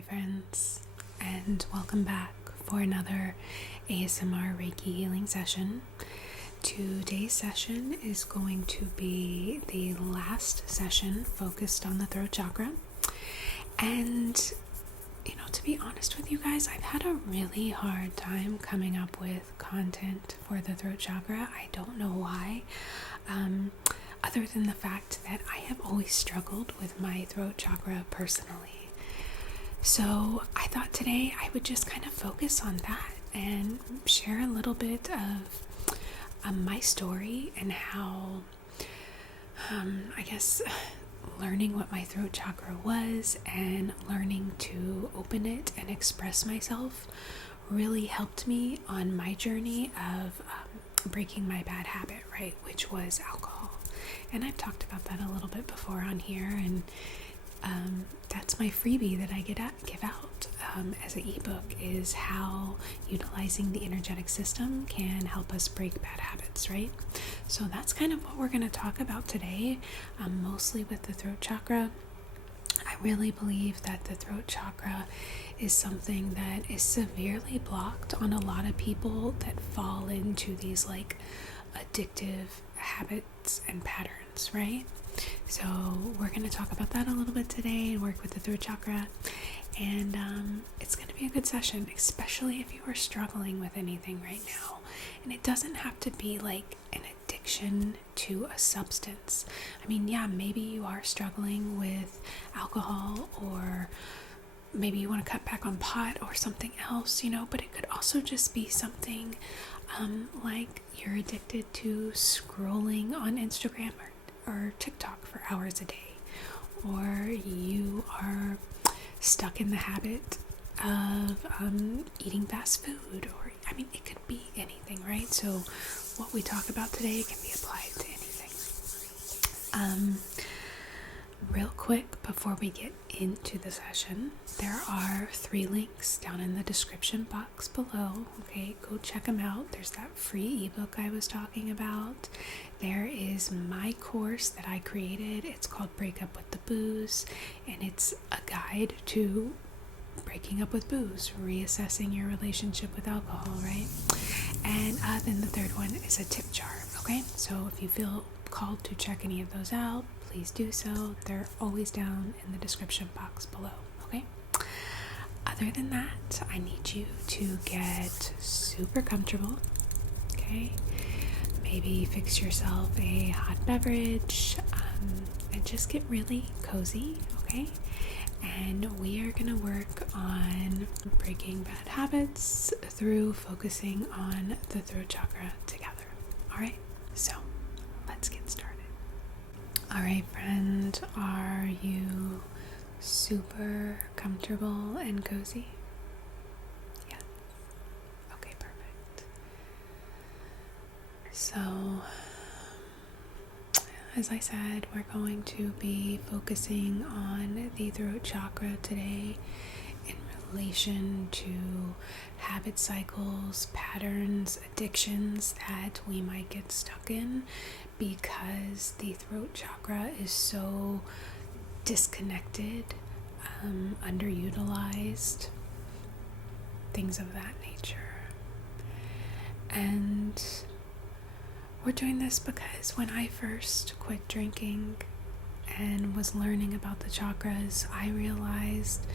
Hi friends, and welcome back for another ASMR Reiki healing session. Today's session is going to be the last session focused on the throat chakra. And, to be honest with you guys, I've had a really hard time coming up with content for the throat chakra. I don't know why. Other than the fact that I have always struggled with my throat chakra personally. So I thought today I would just kind of focus on that and share a little bit of my story and how, learning what my throat chakra was and learning to open it and express myself really helped me on my journey of breaking my bad habit, right, which was alcohol. And I've talked about that a little bit before on here, and that's my freebie that I give out as an ebook, is how utilizing the energetic system can help us break bad habits, right? So that's kind of what we're going to talk about today, mostly with the throat chakra. I really believe that the throat chakra is something that is severely blocked on a lot of people that fall into these like addictive habits and patterns, right? So we're going to talk about that a little bit today and work with the throat chakra, and it's going to be a good session, especially if you are struggling with anything right now. And it doesn't have to be like an addiction to a substance. I mean, yeah, maybe you are struggling with alcohol, or maybe you want to cut back on pot or something else, but it could also just be something like you're addicted to scrolling on Instagram or TikTok for hours a day, or you are stuck in the habit of eating fast food, or it could be anything, right? So what we talk about today can be applied to anything. Real quick before we get into the session, there are 3 links down in the description box below. Okay, go check them out. There's that free ebook I was talking about. There is my course that I created. It's called Break Up with the Booze, and it's a guide to breaking up with booze, reassessing your relationship with alcohol, right? And then the third one is a tip jar. Okay, so if you feel called to check any of those out, please do so. They're always down in the description box below, okay? Other than that, I need you to get super comfortable, okay? Maybe fix yourself a hot beverage, and just get really cozy, okay? And we are gonna work on breaking bad habits through focusing on the throat chakra together, all right? So let's get started. All right, friend, are you super comfortable and cozy? Yeah. Okay, perfect. So, as I said, we're going to be focusing on the throat chakra today in relation to habit cycles, patterns, addictions that we might get stuck in, because the throat chakra is so disconnected, underutilized, things of that nature. And we're doing this because when I first quit drinking and was learning about the chakras, I realized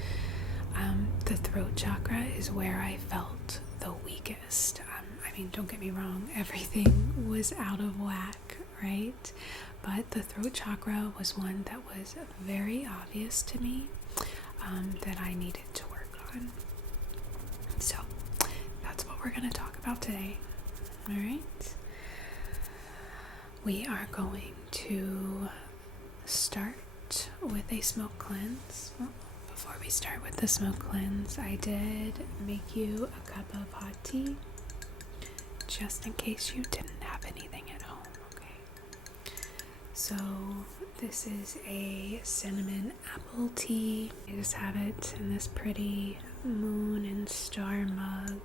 the throat chakra is where I felt the weakest. Don't get me wrong, everything was out of whack, right? But the throat chakra was one that was very obvious to me, that I needed to work on. So that's what we're going to talk about today. All right. We are going to start with a smoke cleanse. Well, before we start with the smoke cleanse, I did make you a cup of hot tea, just in case you didn't have anything at home, okay? So this is a cinnamon apple tea. I just have it in this pretty moon and star mug.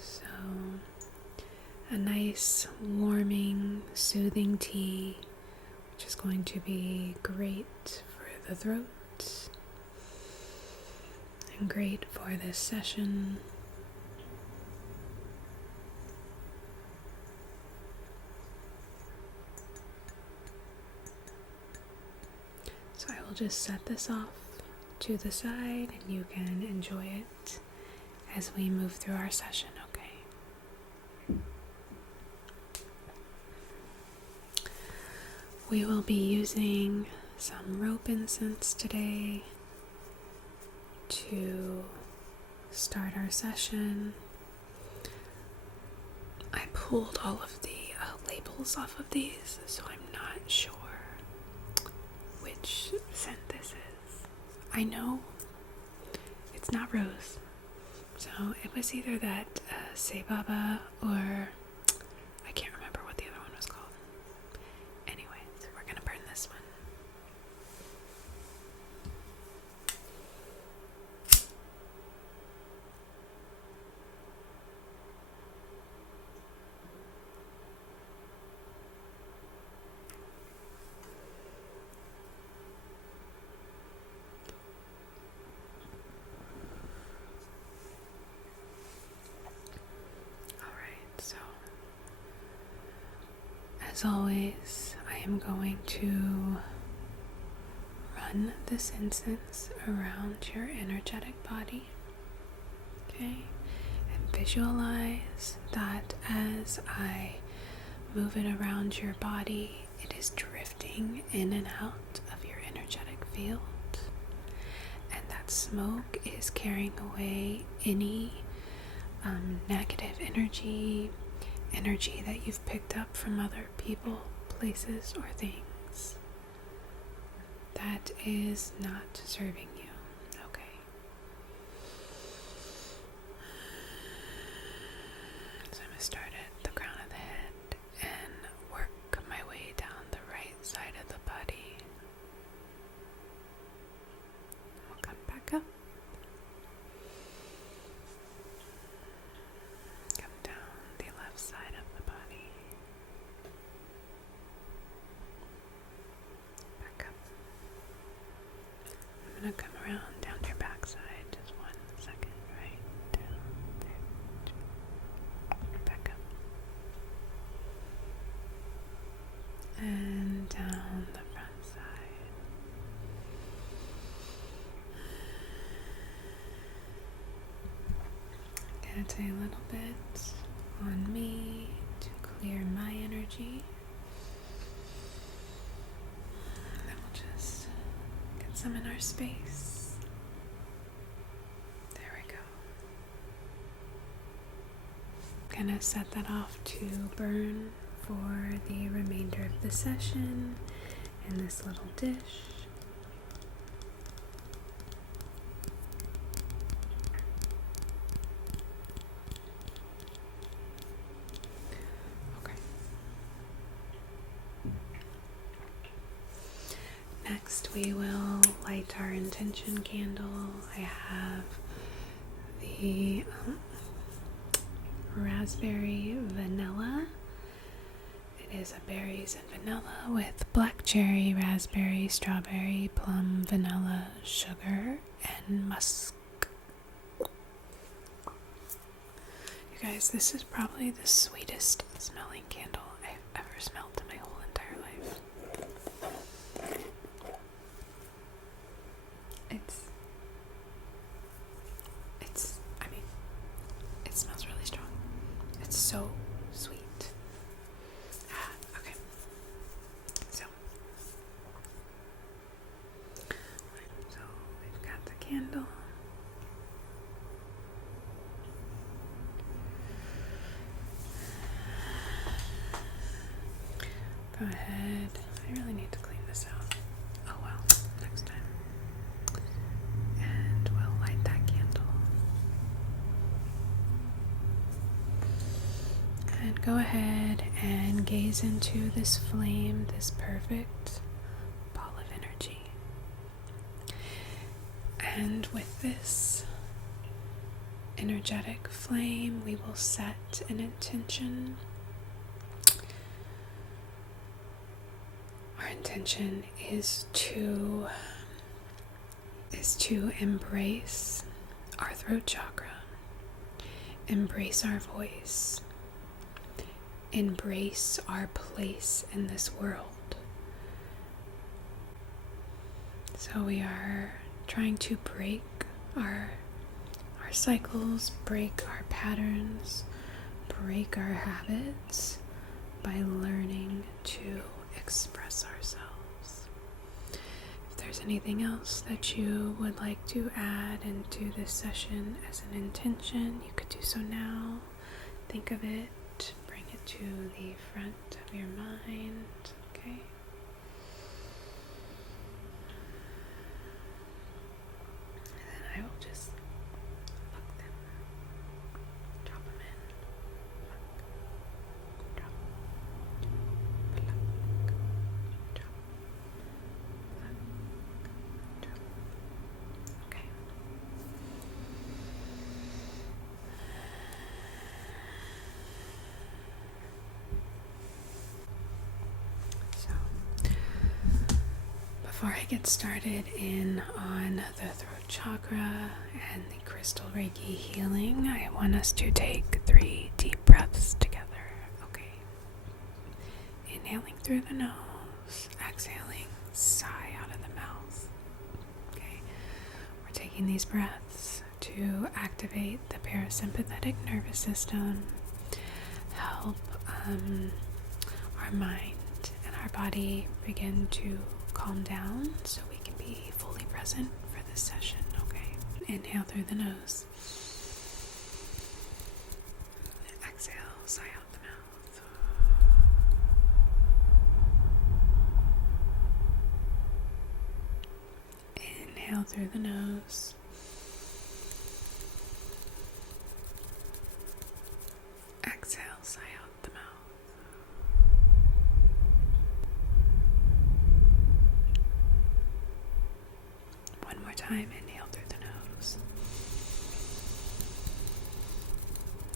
So a nice, warming, soothing tea, which is going to be great for the throat and great for this session. So I will just set this off to the side and you can enjoy it as we move through our session, okay? We will be using some rope incense today to start our session. I pulled all of the labels off of these, so I'm not sure which scent this is. I know it's not rose, so it was either that Say Baba or I can't remember what the other one was called. Anyways, we're gonna burn this one. So, as always, I am going to run this incense around your energetic body, okay? And visualize that as I move it around your body, it is drifting in and out of your energetic field, and that smoke is carrying away any negative energy that you've picked up from other people, places, or things that is not serving you, okay? So I'm going to start at the crown of the head and work my way down the right side of the body. We'll come back up. Side of the body. Back up. I'm going to come around down to your back side. Just 1 second. Right down there. Back up. And down the front side. I'm going to take a little bit on me to clear my energy. And then we'll just get some in our space. There we go. Gonna set that off to burn for the remainder of the session in this little dish. Next, we will light our intention candle. I have the raspberry vanilla. It is a berries and vanilla with black cherry, raspberry, strawberry, plum, vanilla, sugar, and musk. You guys, this is probably the sweetest smelling candle I've ever smelled in my whole entire life. It smells really strong. It's so sweet. Okay. So we've got the candle. Go ahead. I really need to clean this out. Oh well, next time. And we'll light that candle. And go ahead and gaze into this flame, this perfect ball of energy. And with this energetic flame, we will set an intention. Our intention intention is to embrace our throat chakra, embrace our voice, embrace our place in this world. So we are trying to break our cycles, break our patterns, break our habits by learning to express ourselves. If there's anything else that you would like to add into this session as an intention, you could do so now. Think of it, bring it to the front of your mind, okay? And then I will just pluck them, drop them in, pluck, drop, pluck, drop, pluck, drop. Okay. So, before I get started in on the throat chakra and the crystal Reiki healing, I want us to take 3 deep breaths together. Okay. Inhaling through the nose, exhaling, sigh out of the mouth. Okay. We're taking these breaths to activate the parasympathetic nervous system, help our mind and our body begin to calm down so we can be fully present for this session, okay? Inhale through the nose. Exhale, sigh out the mouth. Inhale through the nose. Exhale, sigh out the mouth. One more time, inhale through the nose.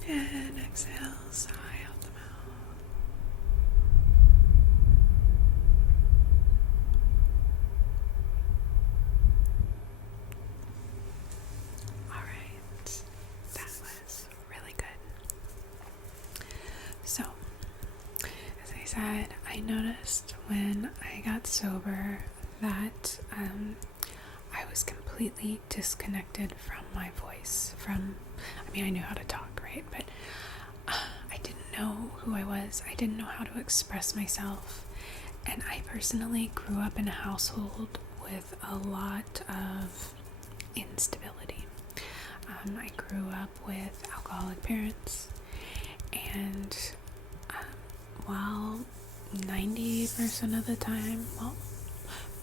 And exhale, sigh out the mouth. Alright, that was really good. So, as I said, I noticed when I got sober that I was completely disconnected from my voice. I knew how to talk, right? But I didn't know who I was. I didn't know how to express myself. And I personally grew up in a household with a lot of instability. I grew up with alcoholic parents, and while 90% of the time, well,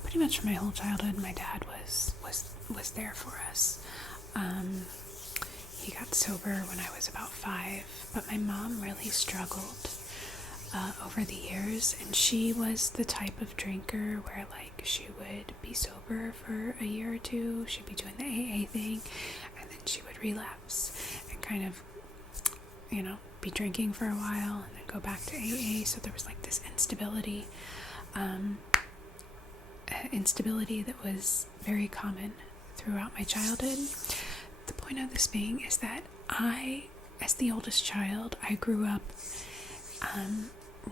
pretty much for my whole childhood, my dad was there for us. He got sober when I was about 5, but my mom really struggled over the years, and she was the type of drinker where she would be sober for a year or two, she'd be doing the AA thing, and then she would relapse and kind of, be drinking for a while and then go back to AA. So there was this instability that was very common throughout my childhood. The point of this being is that I, as the oldest child, I grew up,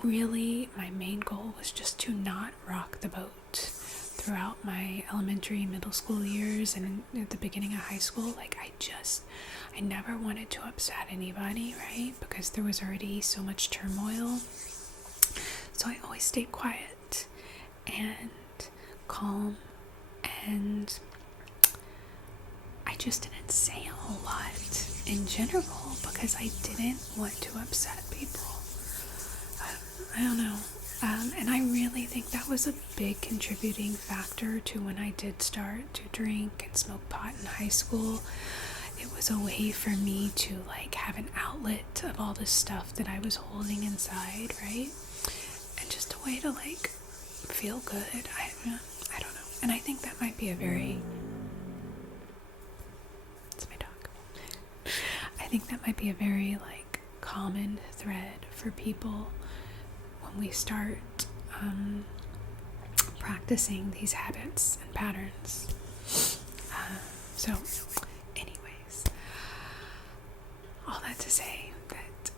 really my main goal was just to not rock the boat throughout my elementary, middle school years, and at the beginning of high school. I never wanted to upset anybody, right? Because there was already so much turmoil. So I always stayed quiet and calm, and I just didn't say a whole lot in general because I didn't want to upset people. I don't know. And I really think that was a big contributing factor to when I did start to drink and smoke pot in high school. It was a way for me to have an outlet of all this stuff that I was holding inside, right? And just a way to feel good. I don't know. And I think that might be it's my dog. I think that might be a very common thread for people when we start practicing these habits and patterns. So anyways, all that to say that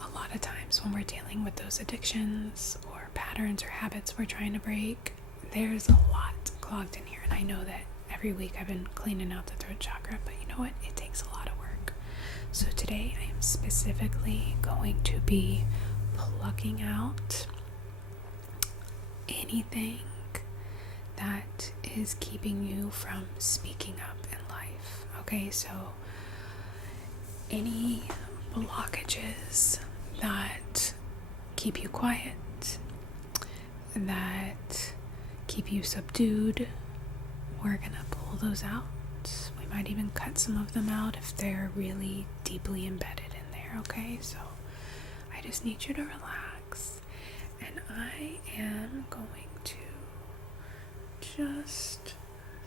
a lot of times when we're dealing with those addictions or patterns or habits we're trying to break, there's a lot clogged in here. And I know that every week I've been cleaning out the throat chakra, but you know what? It takes a lot of work. So today I am specifically going to be plucking out anything that is keeping you from speaking up in life. Okay, so any blockages that keep you quiet, that keep you subdued, we're gonna pull those out. We might even cut some of them out if they're really deeply embedded in there. Okay, so I just need you to relax, and I am going to just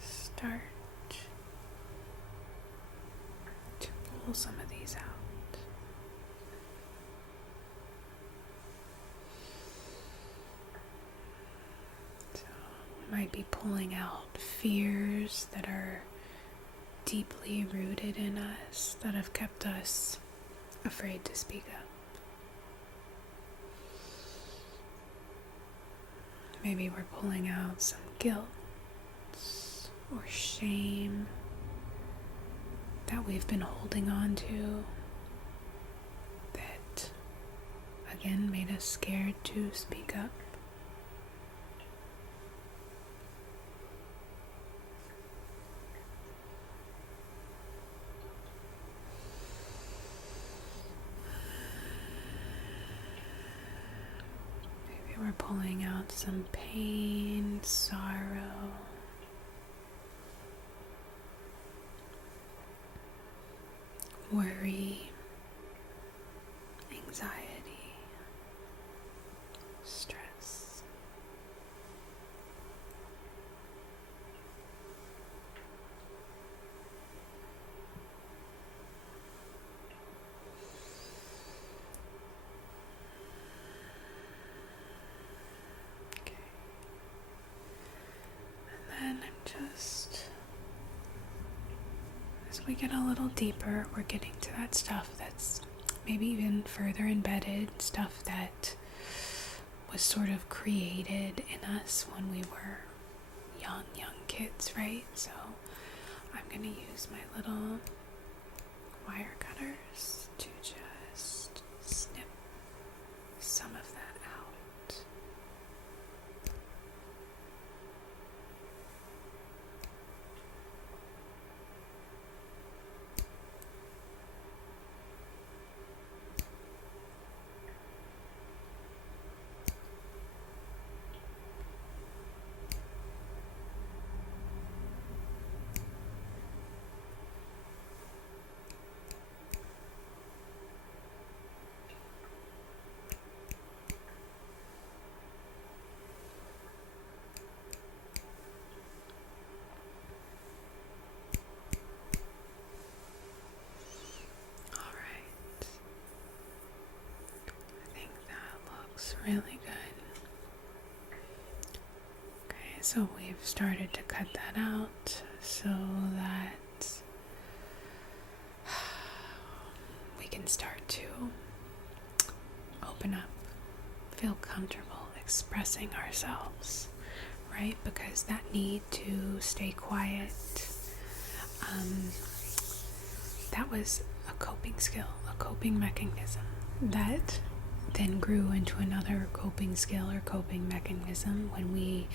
start to pull some of these out. So we might be pulling out fears that are deeply rooted in us, that have kept us afraid to speak up. Maybe we're pulling out some guilt or shame that we've been holding on to, that again made us scared to speak up. We're pulling out some pain, sorrow, worry, anxiety, stress. As we get a little deeper, we're getting to that stuff that's maybe even further embedded, stuff that was sort of created in us when we were young kids, right? So I'm going to use my little wire cutters to just snip some of that out. Really good. Okay, so we've started to cut that out so that we can start to open up, feel comfortable expressing ourselves, right? Because that need to stay quiet, that was a coping skill, a coping mechanism that then grew into another coping skill or coping mechanism when we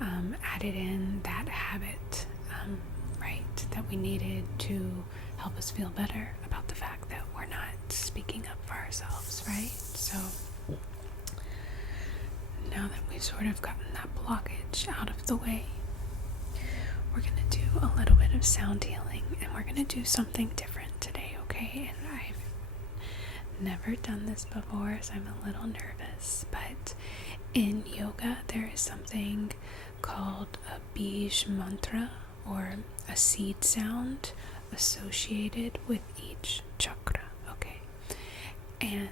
added in that habit, right, that we needed to help us feel better about the fact that we're not speaking up for ourselves, right? So now that we've sort of gotten that blockage out of the way, we're going to do a little bit of sound healing, and we're going to do something different today, okay? And I've never done this before, so I'm a little nervous, but in yoga there is something called a bij mantra, or a seed sound associated with each chakra, okay? And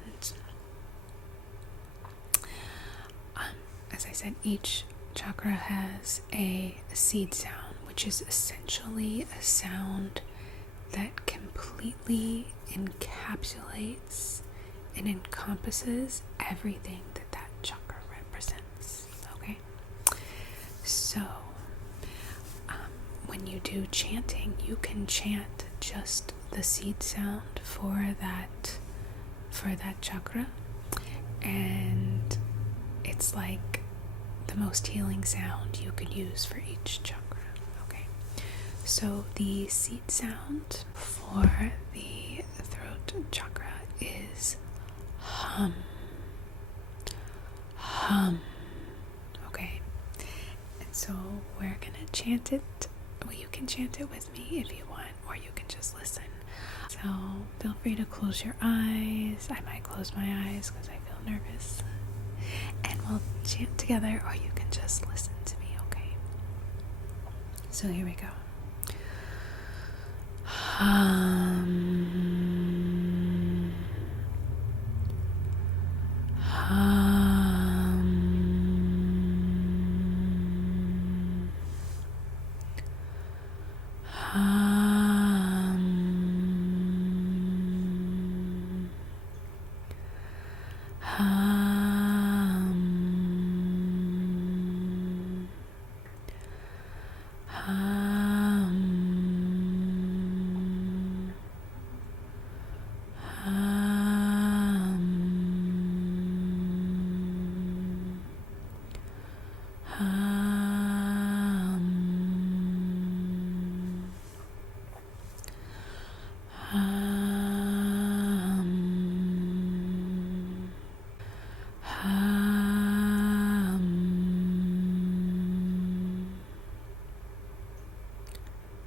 as I said, each chakra has a seed sound, which is essentially a sound that completely encapsulates and encompasses everything that that chakra represents. Okay, so when you do chanting, you can chant just the seed sound for that chakra, and it's like the most healing sound you could use for each chakra. Okay, so the seed sound for the throat chakra is hum. Hum. Okay, and so we're gonna chant it. Well, you can chant it with me if you want, or you can just listen. So feel free to close your eyes. I might close my eyes because I feel nervous. And we'll chant together, or you can just listen to me, okay? So here we go. Hum. Hum.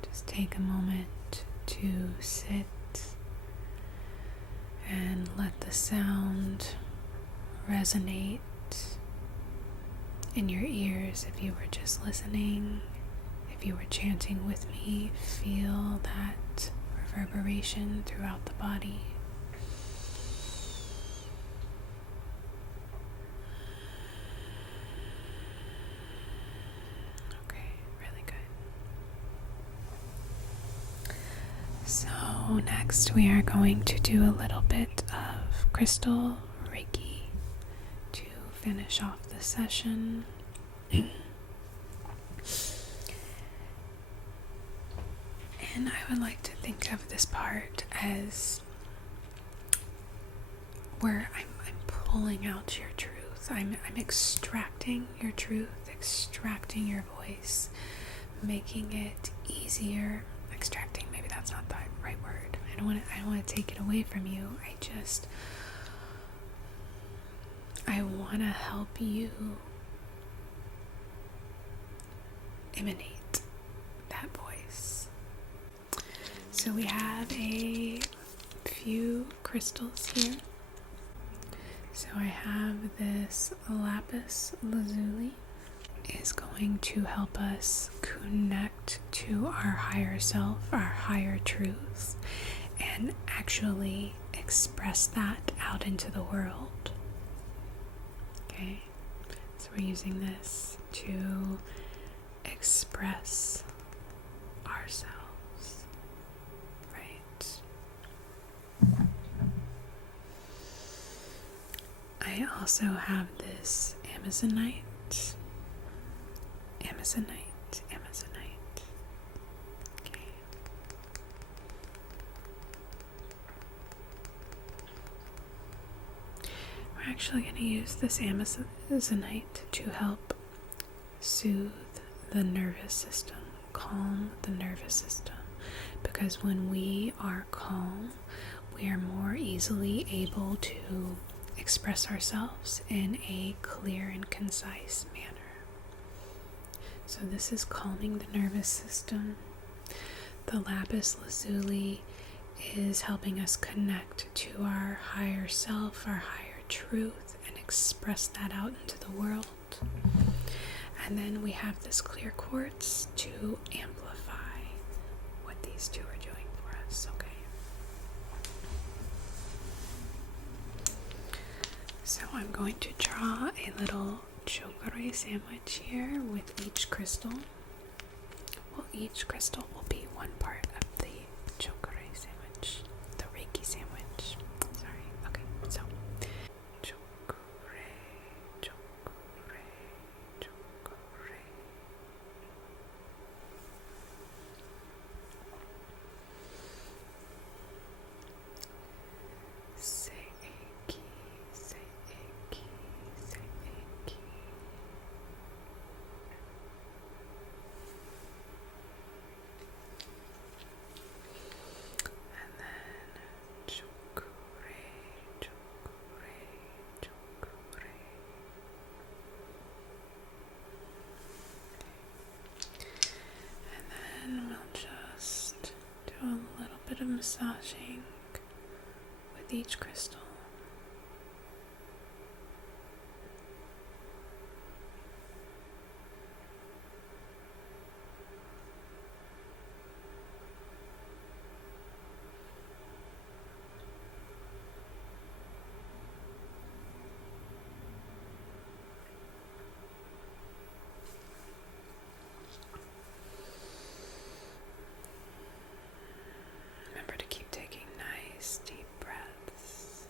Just take a moment to sit and let the sound resonate in your ears. If you were just listening, if you were chanting with me, feel that reverberation throughout the body. Okay, really good. So next we are going to do a little bit of crystal Reiki to finish off the session. And I would like to think of this part as where I'm pulling out your truth. I'm extracting your truth, extracting your voice, making it easier. Extracting, maybe that's not the right word. I don't want to take it away from you. I want to help you emanate that voice. So we have a few crystals here. So I have this lapis lazuli. Is going to help us connect to our higher self, our higher truth, and actually express that out into the world. Okay, so we're using this to express ourselves, right? I also have this Amazonite. Okay. We're actually going to use this Amazonite to help soothe the nervous system, calm the nervous system. Because when we are calm, we are more easily able to express ourselves in a clear and concise manner. So this is calming the nervous system. The lapis lazuli is helping us connect to our higher self, our higher truth, and express that out into the world. And then we have this clear quartz to amplify what these two are doing for us, okay? So I'm going to draw a little Chakra sandwich here with each crystal. Well, each crystal will be one part of the Chakra sandwich, the Reiki sandwich. Sorry. Okay, so Chakra, Chakra, Chakra. Seiki, Seiki, Seiki. And then Chakra, Chakra, Chakra. And then we'll just do a little bit of massaging with each crystal. Remember to keep taking nice deep breaths.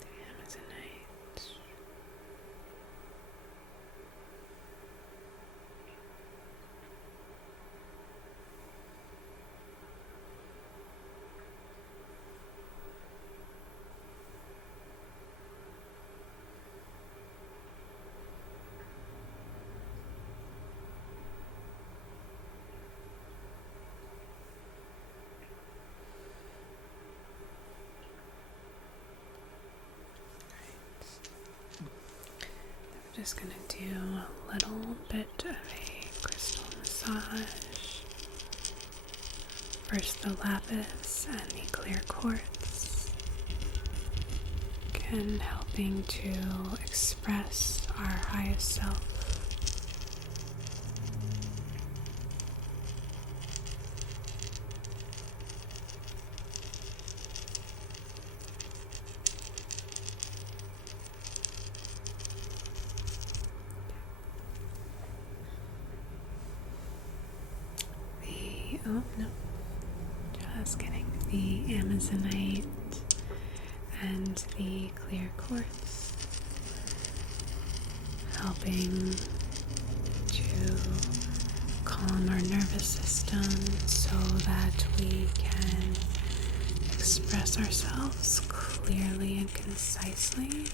The Amazonite. We're just going to do a little bit of a crystal massage. First the lapis and the clear quartz. Again, helping to express our highest self. Oh, no. Just kidding. The Amazonite and the clear quartz, helping to calm our nervous system so that we can express ourselves clearly and concisely,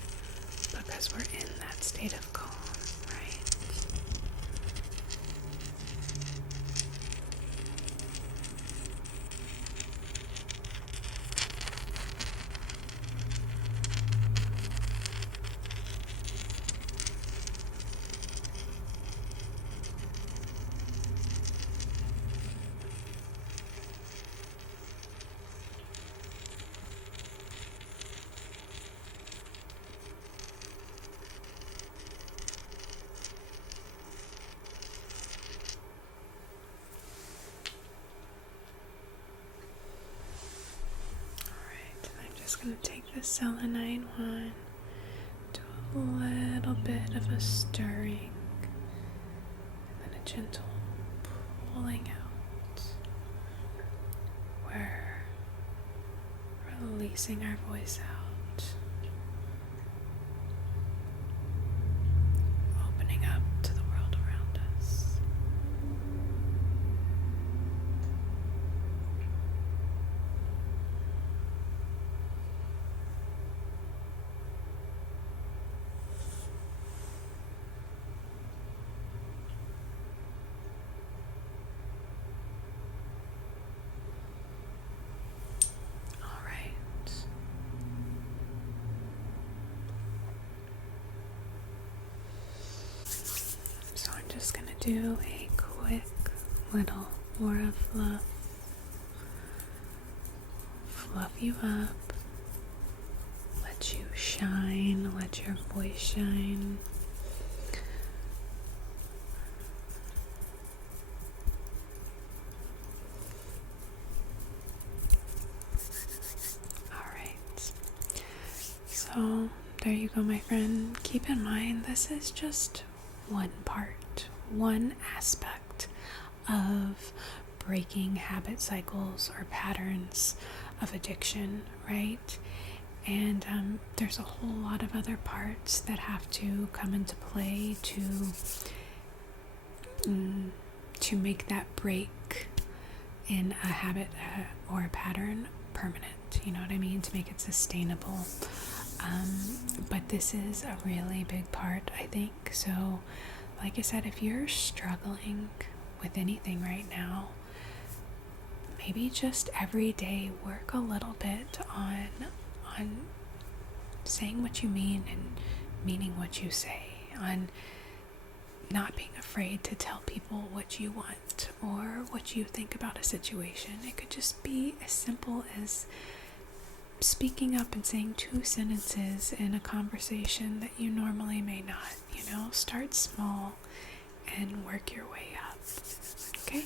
because we're in that state of calm, right? Just going to take the selenite one, do a little bit of a stirring, and then a gentle pulling out. We're releasing our voice out, opening up to the world around us. Just gonna do a quick little aura fluff. Fluff you up. Let you shine. Let your voice shine. So there you go, my friend. Keep in mind, this is just one part, one aspect of breaking habit cycles or patterns of addiction, right? And there's a whole lot of other parts that have to come into play to make that break in a habit or a pattern permanent, you know what I mean, to make it sustainable. But this is a really big part, I think. So like I said, if you're struggling with anything right now, maybe just every day work a little bit on saying what you mean and meaning what you say, on not being afraid to tell people what you want or what you think about a situation. It could just be as simple as speaking up and saying 2 sentences in a conversation that you normally may not. Start small and work your way up. Okay?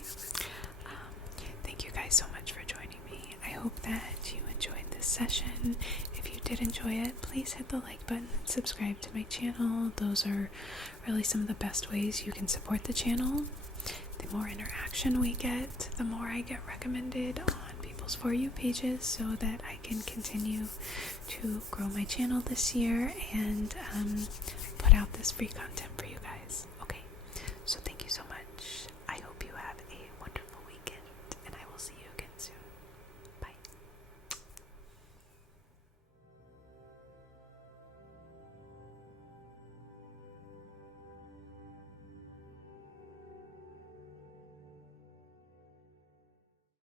Thank you guys so much for joining me. I hope that you enjoyed this session. If you did enjoy it, please hit the like button and subscribe to my channel. Those are really some of the best ways you can support the channel. The more interaction we get, the more I get recommended on people's For You pages, so that I can continue to grow my channel this year and put out this free content for you guys.